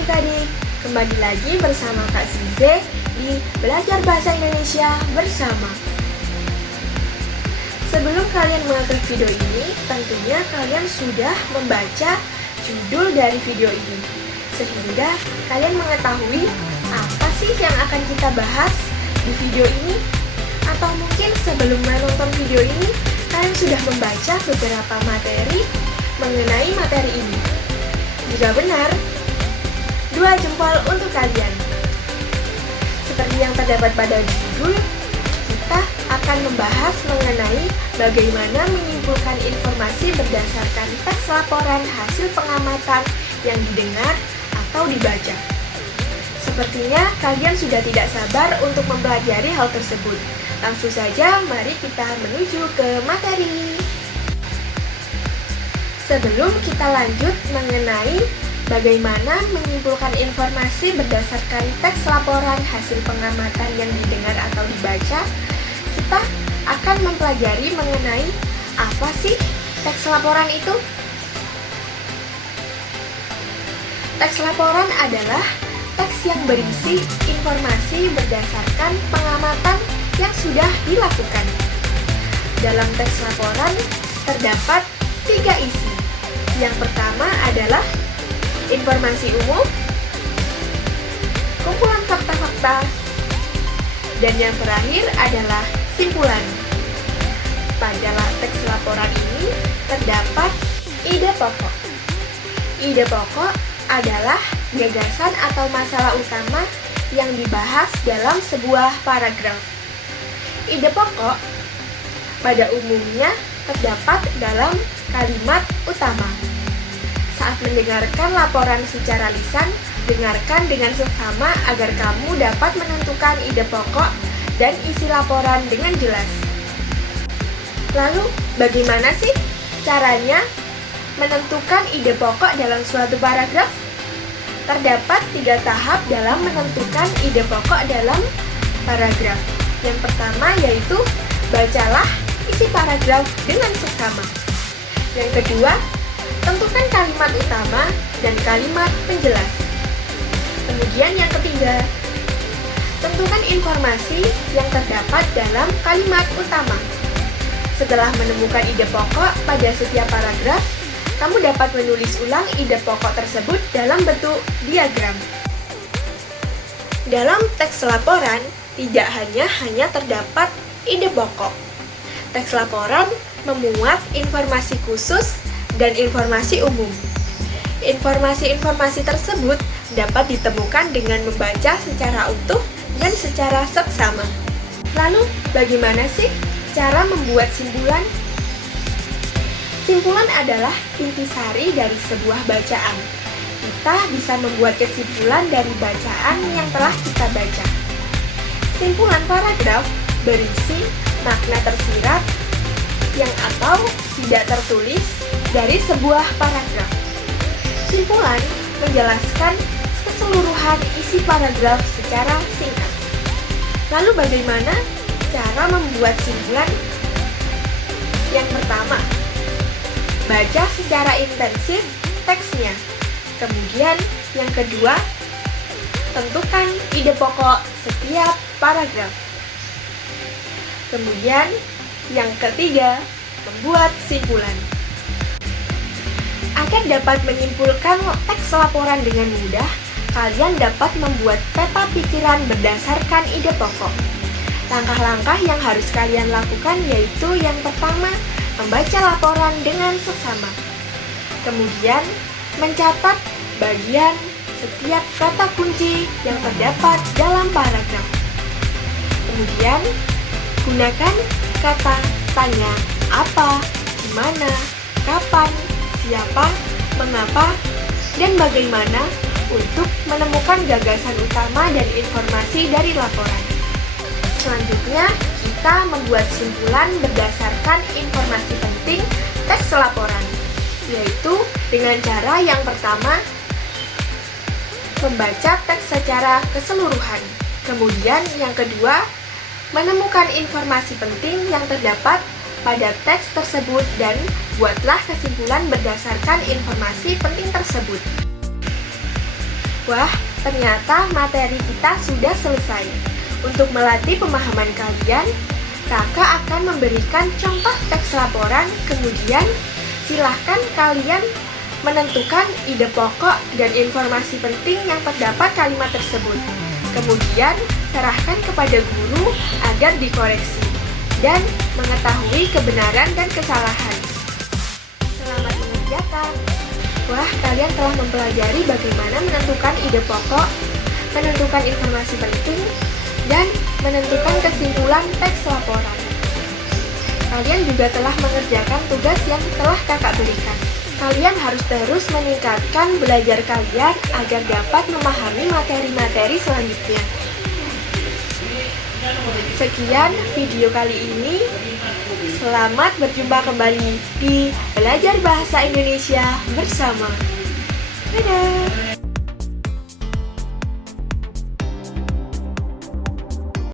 adik-adik, kembali lagi bersama Kak Size di Belajar Bahasa Indonesia Bersama. Sebelum kalian mengakses video ini, tentunya kalian sudah membaca judul dari video ini, sehingga kalian mengetahui apa sih yang akan kita bahas di video ini. Atau mungkin sebelum menonton video ini, kalian sudah membaca beberapa materi mengenai materi ini. Jika benar, 2 jempol untuk kalian. Seperti yang terdapat pada judul, kita akan membahas mengenai bagaimana menyimpulkan informasi berdasarkan teks laporan hasil pengamatan yang didengar atau dibaca. Sepertinya kalian sudah tidak sabar untuk mempelajari hal tersebut. Langsung saja, mari kita menuju ke materi. Sebelum kita lanjut mengenai bagaimana menyimpulkan informasi berdasarkan teks laporan hasil pengamatan yang didengar atau dibaca, kita akan mempelajari mengenai apa sih teks laporan itu. Teks laporan adalah teks yang berisi informasi berdasarkan pengamatan yang sudah dilakukan. Dalam teks laporan terdapat 3 isi. Yang pertama adalah informasi umum, kumpulan fakta-fakta, dan yang terakhir adalah simpulan. Pada teks laporan ini terdapat ide pokok. Ide pokok adalah gagasan atau masalah utama yang dibahas dalam sebuah paragraf. Ide pokok pada umumnya terdapat dalam kalimat utama. Saat mendengarkan laporan secara lisan, dengarkan dengan seksama agar kamu dapat menentukan ide pokok dan isi laporan dengan jelas. Lalu, bagaimana sih caranya menentukan ide pokok dalam suatu paragraf? Terdapat 3 tahap dalam menentukan ide pokok dalam paragraf. Yang pertama yaitu bacalah isi paragraf dengan seksama. Yang kedua, tentukan kalimat utama dan kalimat penjelas. Kemudian yang ketiga, tentukan informasi yang terdapat dalam kalimat utama. Setelah menemukan ide pokok pada setiap paragraf, kamu dapat menulis ulang ide pokok tersebut dalam bentuk diagram. Dalam teks laporan, tidak hanya terdapat ide pokok. Teks laporan memuat informasi khusus dan informasi umum. Informasi-informasi tersebut dapat ditemukan dengan membaca secara utuh dan secara seksama. Lalu, bagaimana sih cara membuat simpulan? Simpulan adalah intisari dari sebuah bacaan. Kita bisa membuat kesimpulan dari bacaan yang telah kita baca. Simpulan paragraf berisi makna tersirat yang atau tidak tertulis dari sebuah paragraf. Simpulan menjelaskan keseluruhan isi paragraf secara singkat. Lalu bagaimana cara membuat simpulan? Yang pertama, baca secara intensif teksnya. Kemudian yang kedua, tentukan ide pokok setiap paragraf. Kemudian yang ketiga, membuat simpulan. Agar dapat menyimpulkan teks laporan dengan mudah, kalian dapat membuat peta pikiran berdasarkan ide pokok. Langkah-langkah yang harus kalian lakukan yaitu yang pertama, membaca laporan dengan seksama. Kemudian, mencatat bagian setiap kata kunci yang terdapat dalam paragraf. Kemudian, gunakan kata tanya, apa, gimana, kapan, siapa, mengapa, dan bagaimana untuk menemukan gagasan utama dan informasi dari laporan. Selanjutnya, kita membuat simpulan berdasarkan informasi penting teks laporan, yaitu dengan cara yang pertama, membaca teks secara keseluruhan. Kemudian yang kedua, menemukan informasi penting yang terdapat pada teks tersebut dan buatlah kesimpulan berdasarkan informasi penting tersebut. Wah, ternyata materi kita sudah selesai. Untuk melatih pemahaman kalian, Kakak akan memberikan contoh teks laporan, kemudian silahkan kalian menentukan ide pokok dan informasi penting yang terdapat kalimat tersebut. Kemudian, serahkan kepada guru agar dikoreksi dan mengetahui kebenaran dan kesalahan. Selamat mengerjakan! Wah, kalian telah mempelajari bagaimana menentukan ide pokok, menentukan informasi penting, dan menentukan kesimpulan teks laporan. Kalian juga telah mengerjakan tugas yang telah kakak berikan. Kalian harus terus meningkatkan belajar kalian agar dapat memahami materi-materi selanjutnya. Sekian video kali ini. Selamat berjumpa kembali di Belajar Bahasa Indonesia bersama. Dadah!